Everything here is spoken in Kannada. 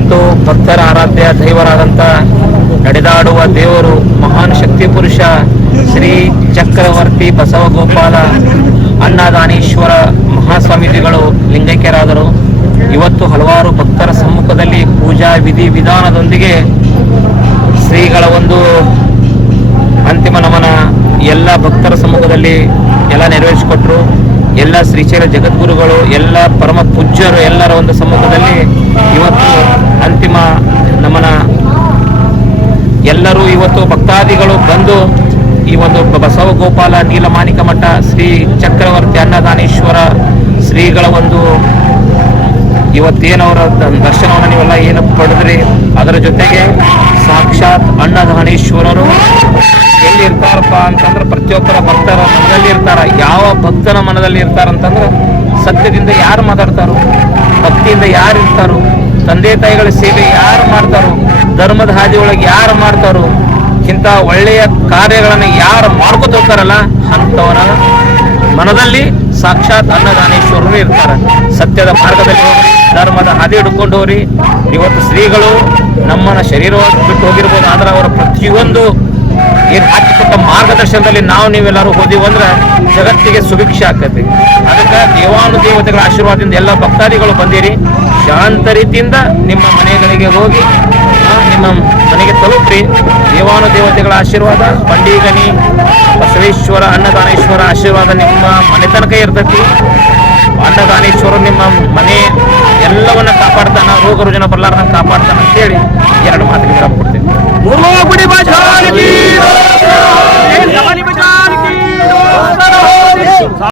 ಇವತ್ತು ಭಕ್ತರ ಆರಾಧ್ಯ ದೈವರಾದಂಥ ನಡೆದಾಡುವ ದೇವರು ಮಹಾನ್ ಶಕ್ತಿ ಪುರುಷ ಶ್ರೀ ಚಕ್ರವರ್ತಿ ಬಸವಗೋಪಾಲ ಅನ್ನದಾನೀಶ್ವರ ಮಹಾಸ್ವಾಮೀಜಿಗಳು ಲಿಂಗೈಕ್ಯರಾದರು. ಇವತ್ತು ಹಲವಾರು ಭಕ್ತರ ಸಮ್ಮುಖದಲ್ಲಿ ಪೂಜಾ ವಿಧಿ ವಿಧಾನದೊಂದಿಗೆ ಶ್ರೀಗಳ ಒಂದು ಅಂತಿಮ ನಮನ ಎಲ್ಲ ಭಕ್ತರ ಸಮ್ಮುಖದಲ್ಲಿ ಎಲ್ಲ ನೆರವೇರಿಸಿಕೊಟ್ರು. ಎಲ್ಲ ಶ್ರೀಶೈಲ ಜಗದ್ಗುರುಗಳು, ಎಲ್ಲ ಪರಮ ಪೂಜ್ಯರು ಎಲ್ಲರ ಒಂದು ಸಮ್ಮುಖದಲ್ಲಿ ಇವತ್ತು ಅಂತಿಮ ನಮನ. ಎಲ್ಲರೂ ಇವತ್ತು ಭಕ್ತಾದಿಗಳು ಬಂದು ಈ ಒಂದು ಬಸವಗೋಪಾಲ ನೀಲಮಾಣಿಕ ಮಠ ಶ್ರೀ ಚಕ್ರವರ್ತಿ ಅನ್ನದಾನೀಶ್ವರ ಶ್ರೀಗಳ ಒಂದು ಇವತ್ತೇನವರ ದರ್ಶನವನ್ನು ನೀವೆಲ್ಲ ಏನು ಪಡೆದ್ರಿ, ಅದರ ಜೊತೆಗೆ ಸಾಕ್ಷಾತ್ ಅನ್ನದಾನೀಶ್ವರರು ಎಲ್ಲಿ ಇರ್ತಾರಪ್ಪ ಅಂತಂದ್ರೆ ಪ್ರತಿಯೊಬ್ಬರ ಭಕ್ತರ ಮನದಲ್ಲಿ ಇರ್ತಾರ. ಯಾವ ಭಕ್ತನ ಮನದಲ್ಲಿ ಇರ್ತಾರಂತಂದ್ರೆ ಸತ್ಯದಿಂದ ಯಾರು ಮಾತಾಡ್ತಾರೋ, ಭಕ್ತಿಯಿಂದ ಯಾರು ಇರ್ತಾರೋ, ತಂದೆ ತಾಯಿಗಳ ಸೇವೆ ಯಾರು ಮಾಡ್ತಾರೋ, ಧರ್ಮದ ಹಾದಿ ಒಳಗೆ ಯಾರು ಮಾಡ್ತಾರೋ, ಇಂಥ ಒಳ್ಳೆಯ ಕಾರ್ಯಗಳನ್ನು ಯಾರು ಮಾಡ್ಕೊತ ಹೋಗ್ತಾರಲ್ಲ ಅಂಥವರ ಮನದಲ್ಲಿ ಸಾಕ್ಷಾತ್ ಅನ್ನದಾನೇಶ್ವರರು ಇರ್ತಾರೆ. ಸತ್ಯದ ಮಾರ್ಗದಲ್ಲಿ ಹೋಗ್ರಿ, ಧರ್ಮದ ಹಾದಿ ಹಿಡ್ಕೊಂಡು ಹೋಗ್ರಿ. ಇವತ್ತು ಶ್ರೀಗಳು ನಮ್ಮನ್ನ ಶರೀರವನ್ನು ಬಿಟ್ಟು ಹೋಗಿರ್ಬೋದು, ಆದ್ರೆ ಅವರ ಪ್ರತಿಯೊಂದು ಏನು ಹಾಕಿಕೊಟ್ಟ ಮಾರ್ಗದರ್ಶನದಲ್ಲಿ ನೀವೆಲ್ಲರೂ ಹೋದಿವಿ ಅಂದ್ರೆ ಜಗತ್ತಿಗೆ ಸುಭಿಕ್ಷೆ ಆಗ್ತೈತಿ. ಅದಕ್ಕೆ ದೇವಾನುದೇವತೆಗಳ ಆಶೀರ್ವಾದದಿಂದ ಎಲ್ಲ ಭಕ್ತಾದಿಗಳು ಬಂದಿರಿ. ಶಾಂತ ರೀತಿಯಿಂದ ನಿಮ್ಮ ಮನೆಗಳಿಗೆ ಹೋಗಿ ನಿಮ್ಮ ಮನೆಗೆ ತಲುಪ್ರಿ. ದೇವಾನುದೇವತೆಗಳ ಆಶೀರ್ವಾದ, ಬಂಡಿಗನಿ ಬಸವೇಶ್ವರ ಅನ್ನದಾನೇಶ್ವರ ಆಶೀರ್ವಾದ ನಿಮ್ಮ ಮನೆ ತನಕ ಇರ್ತೈತಿ. ಅನ್ನದಾನೇಶ್ವರ ನಿಮ್ಮ ಮನೆ ಎಲ್ಲವನ್ನ ಕಾಪಾಡ್ತಾನ, ರೋಗ ರುಜಿನ ಬರಲಾರ್ದಂಗೆ ಕಾಪಾಡ್ತಾನ ಅಂತೇಳಿ ಎರಡು ಮಾತಿಗೆ ವಿರಾಮ ಕೊಡ್ತೇನೆ.